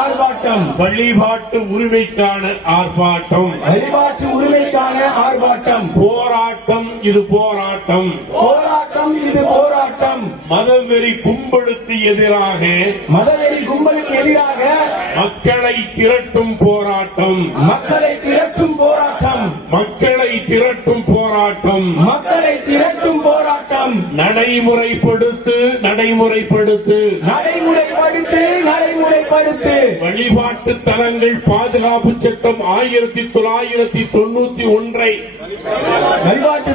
ஆர்ப்பாட்டம். வழிபாட்டு உரிமைக்கான ஆர்ப்பாட்டம். வழிபாட்டு உரிமைக்கான ஆர்ப்பாட்டம். போராட்டம் இது போராட்டம். போராட்டம் இது போராட்டம். மதவெறி கும்பலுக்கு எதிராக மதவெறி கும்பலுக்கு எதிராக மக்களை திரட்டும் போராட்டம். மக்களை திரட்டும் போராட்டம். மக்களை திரட்டும் போராட்டம். மக்களை திரட்டும் போராட்டம். நடைமுறைப்படுத்து நடைமுறைப்படுத்து நடைமுறைப்படுத்து நடைமுறைப்படுத்து. வழிபாட்டு தலங்கள் பாதுகாப்பு சட்டம் 1991 வழிபாட்டு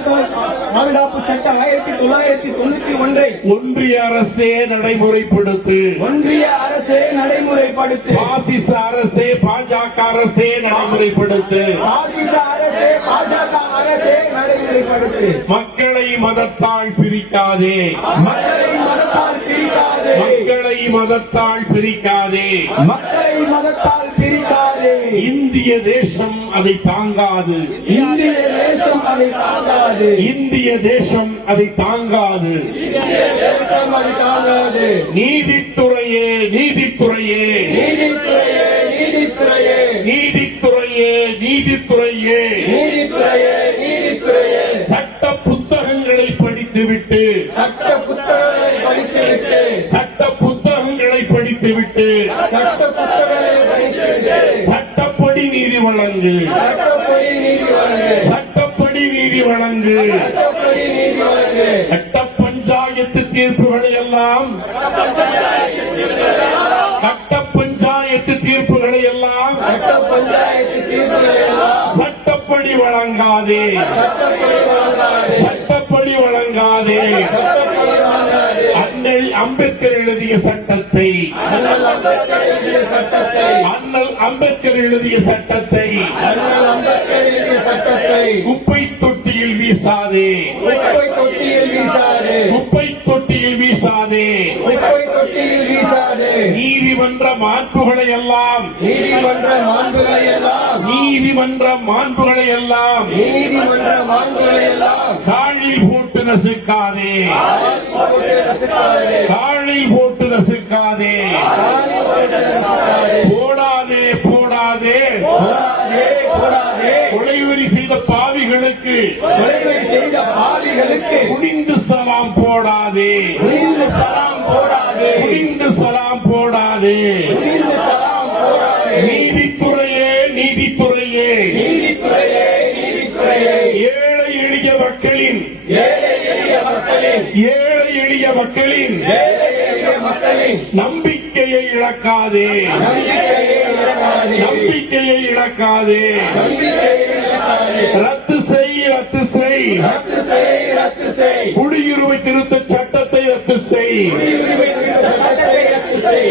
பாதுகாப்பு சட்டம் 1991 ஒன்றிய அரசே நடைமுறைப்படுத்து. ஒன்றிய அரசே நடைமுறைப்படுத்து. பாசிச அரசே பாஜக அரசே நடைமுறைப்படுத்து. பாசிச அரசே பாஜக அரசே நடைமுறைப்படுத்து. மக்களை மதத்தால் பிரிக்காதே. மக்களை மதத்தால் பிரிக்காதே. மக்களை மதத்தால் பிரிக்காதே. மக்களை மதத்தால் பிரிக்காதே. இந்திய தேசம் அதை தாங்காது. இந்திய தேசம் அதை தாங்காது. இந்திய தேசம் அதை தாங்காது. இந்திய தேசம் அதை தாங்காது. நீதித்துறையே நீதித்துறையே நீதித்துறையே நீதித்துறையே நீதித்துறையே நீதித்துறையே நீதித்துறையே நீதித்துறையே. சட்ட புத்தகங்களை படித்துவிட்டு சட்ட புத்தகங்களை படித்துவிட்டு சட்ட புத்தகங்களை படித்துவிட்டு சட்ட புத்தகங்களை படித்துவிட்டு சட்டப்படி நீதி வழங்கு. சட்டப்படி நீதி வழங்கு. சட்டப்படி நீதி வழங்கு. சட்டப்படி நீதி வழங்கு. சட்ட பஞ்சாயத்து தீர்ப்புகளை எல்லாம் சட்ட பஞ்சாயத்து தீர்ப்புகளை எல்லாம் சட்ட பஞ்சாயத்து தீர்ப்புகளை எல்லாம் சட்டப்படி வழங்காதே. சட்டப்படி வழங்காது. சட்டப்படி வழங்காதே. சட்டப்படி வழங்காது. அண்ணல் அம்பேத்கர் எழுதிய சட்டத்தை அண்ணல் அம்பேத்கர் எழுதிய சட்டத்தை அண்ணல் அம்பேத்கர் எழுதிய சட்டத்தை அண்ணல் அம்பேத்கர் எழுதிய சட்டத்தை குப்பை தொட்டியில் வீசாதே. குப்பை தொட்டியில் வீசாதே. குப்பை தொட்டியில் வீசாதே. குப்பை தொட்டியில் வீசாதே. நீதிமன்ற மாண்புகளை எல்லாம் நீதிமன்ற மாண்புகளை எல்லாம் நீதிமன்ற மாண்புகளை எல்லாம் நீதிமன்ற மாண்புகளை எல்லாம் காலில் போட்டு நசுக்காதே. போட்டு ரசிக்காதே. காலில் போட்டு நசுக்காதே. போடாதே போடாதே. போடாதே போடாதே. கொலைவெறி செய்த பாவிகளுக்கு கொலைகளை செய்த பாவிகளுக்கு குனிந்து சலாம் போடாதே. குனிந்து சலாம் போடாதே. குனிந்து சலாம் போடாதே. குனிந்து சலாம் போடாதே. நீதித்துறையே நீதித்துறையே நீதித்துறையே நீதித்துறையே. ஏழை எளிய மக்களின் ஏழை எளிய மக்களின் ஏழை எளிய மக்களின் ஏழை எளிய மக்களின் நம்பிக்கையை இழக்காதே. நம்பிக்கையை இழக்காதே. நம்பிக்கையை இழக்காதே. நம்பிக்கையை இழக்காதே. ரத்து செய் ரத்து செய். ரத்து செய் ரத்து செய். குடியுரிமை திருத்த சட்டத்தை ரத்து செய். குடியுரிமை திருத்த சட்டத்தை ரத்து செய்.